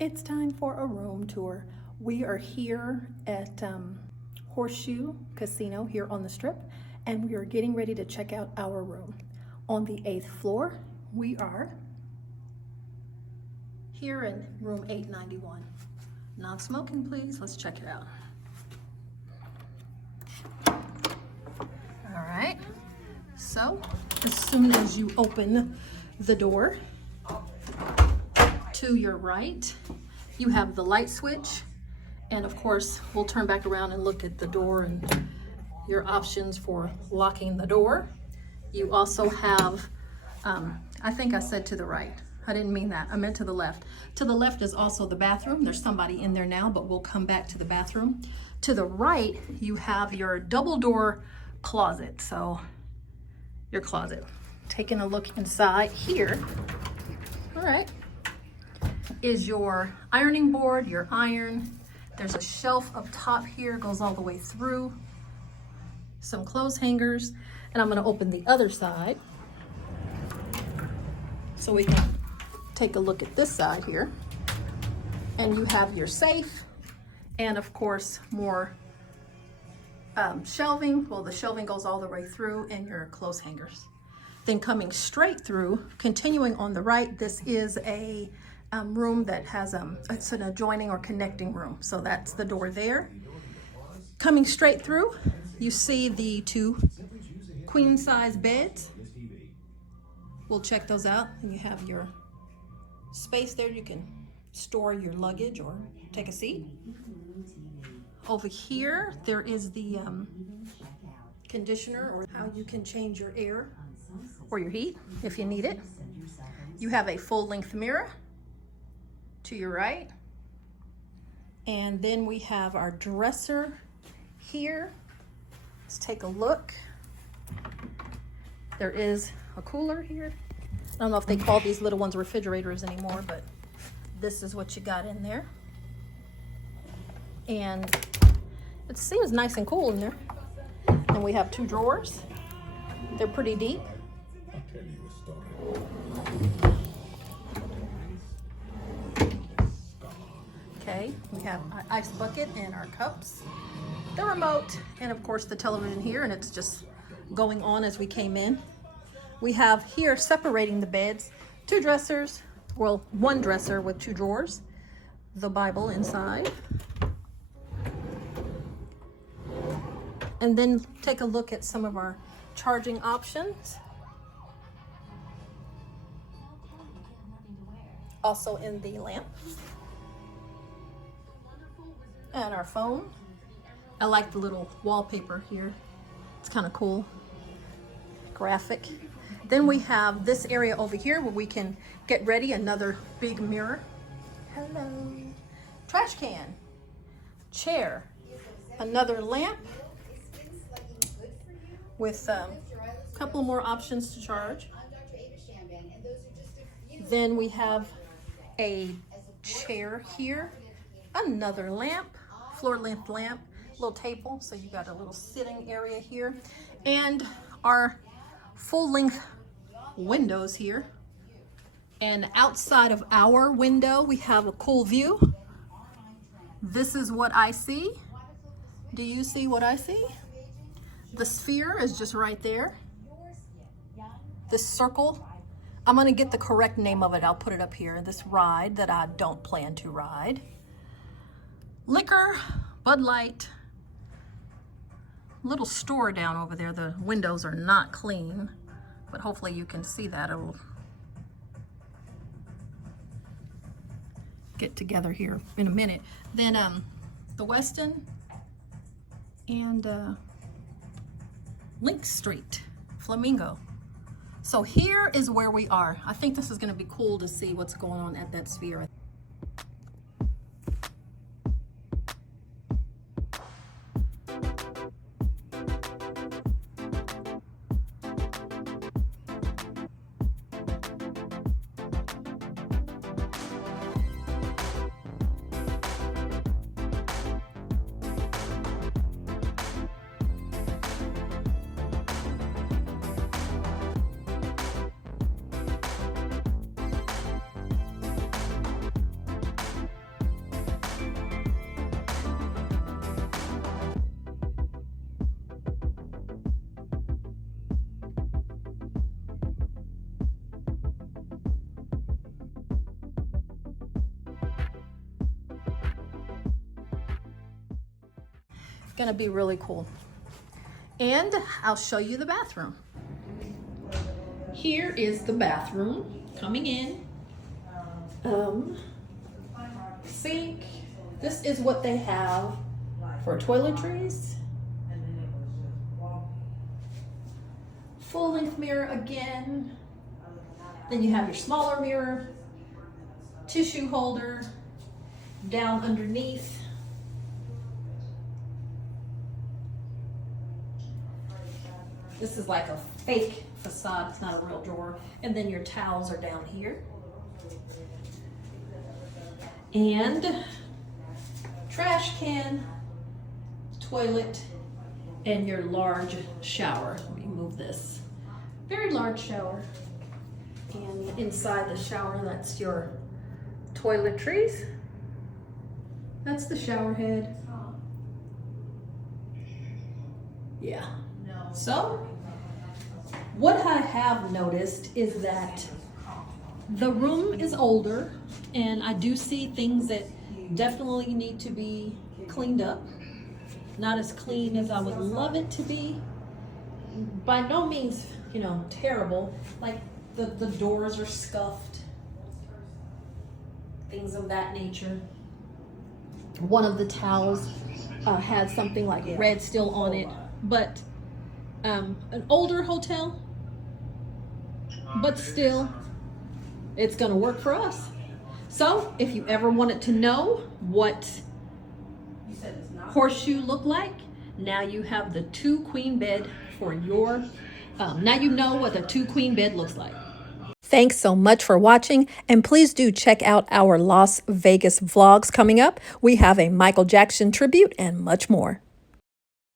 It's time for a room tour. We are here at Horseshoe Casino here on the Strip, and we are getting ready to check out our room. On the 8th floor, we are here in room 891. Non-smoking, please. Let's check it out. All right. So, as soon as you open the door, to your right, you have the light switch, and of course we'll turn back around and look at the door and your options for locking the door. You also have, I think I said to the right. I didn't mean that. I meant to the left. To the left is also the bathroom. There's somebody in there now, but we'll come back to the bathroom. To the right, you have your double door closet. So your closet. Taking a look inside here. All right. Is your ironing board, your iron. There's a shelf up top here, goes all the way through. Some clothes hangers. And I'm gonna open the other side so we can take a look at this side here. And you have your safe and of course more shelving. Well, the shelving goes all the way through, and your clothes hangers. Then coming straight through, continuing on the right, this is a room that has it's an adjoining or connecting room, so that's the door there. Coming straight through, you see the two queen size beds. We'll check those out, and you have your space there. You can store your luggage or take a seat. Over here there is the conditioner, or how you can change your air or your heat if you need it. You have a full-length mirror to your right, and then we have our dresser here. Let's take a look. There is a cooler here. I don't know if they call these little ones refrigerators anymore, but this is what you got in there, and it seems nice and cool in there. And we have two drawers. They're pretty deep. Okay, we have our ice bucket and our cups, the remote, and of course the television here, and it's just going on as we came in. We have here, separating the beds, two dressers, well, one dresser with two drawers, the Bible inside. And then take a look at some of our charging options. Also in the lamp. And our phone. I like the little wallpaper here. It's kind of cool. Graphic. Then we have this area over here where we can get ready. Another big mirror. Hello. Trash can. Chair. Another lamp with a couple more options to charge. Then we have a chair here. Another lamp. Floor-length lamp, little table, so you got a little sitting area here, and our full-length windows here. And outside of our window, we have a cool view. This is what I see. Do you see what I see? The sphere is just right there. This circle, I'm gonna get the correct name of it. I'll put it up here. This ride that I don't plan to ride. Liquor, Bud Light, little store down over there. The windows are not clean, but hopefully you can see that. It'll get together here in a minute. Then the Westin and Mainstreet, Flamingo. So here is where we are. I think this is going to be cool to see what's going on at that sphere. Gonna be really cool. And I'll show you the bathroom. Here is the bathroom coming in. Sink. This is what they have for toiletries. Full length mirror again. Then you have your smaller mirror, tissue holder, down underneath. This is like a fake facade, it's not a real drawer. And then your towels are down here. And trash can, toilet, and your large shower. Let me move this. Very large shower. And inside the shower, that's your toiletries. That's the shower head. Yeah. So, what I have noticed is that the room is older, and I do see things that definitely need to be cleaned up. Not as clean as I would love it to be. By no means, you know, terrible. Like the doors are scuffed. Things of that nature. One of the towels had something like red still on it. But an older hotel, but still, it's gonna work for us. So if you ever wanted to know what Horseshoe looked like, now you have the 2 queen bed for your, now you know what the 2 queen bed looks like. Thanks so much for watching, and please do check out our Las Vegas vlogs coming up. We have a Michael Jackson tribute and much more.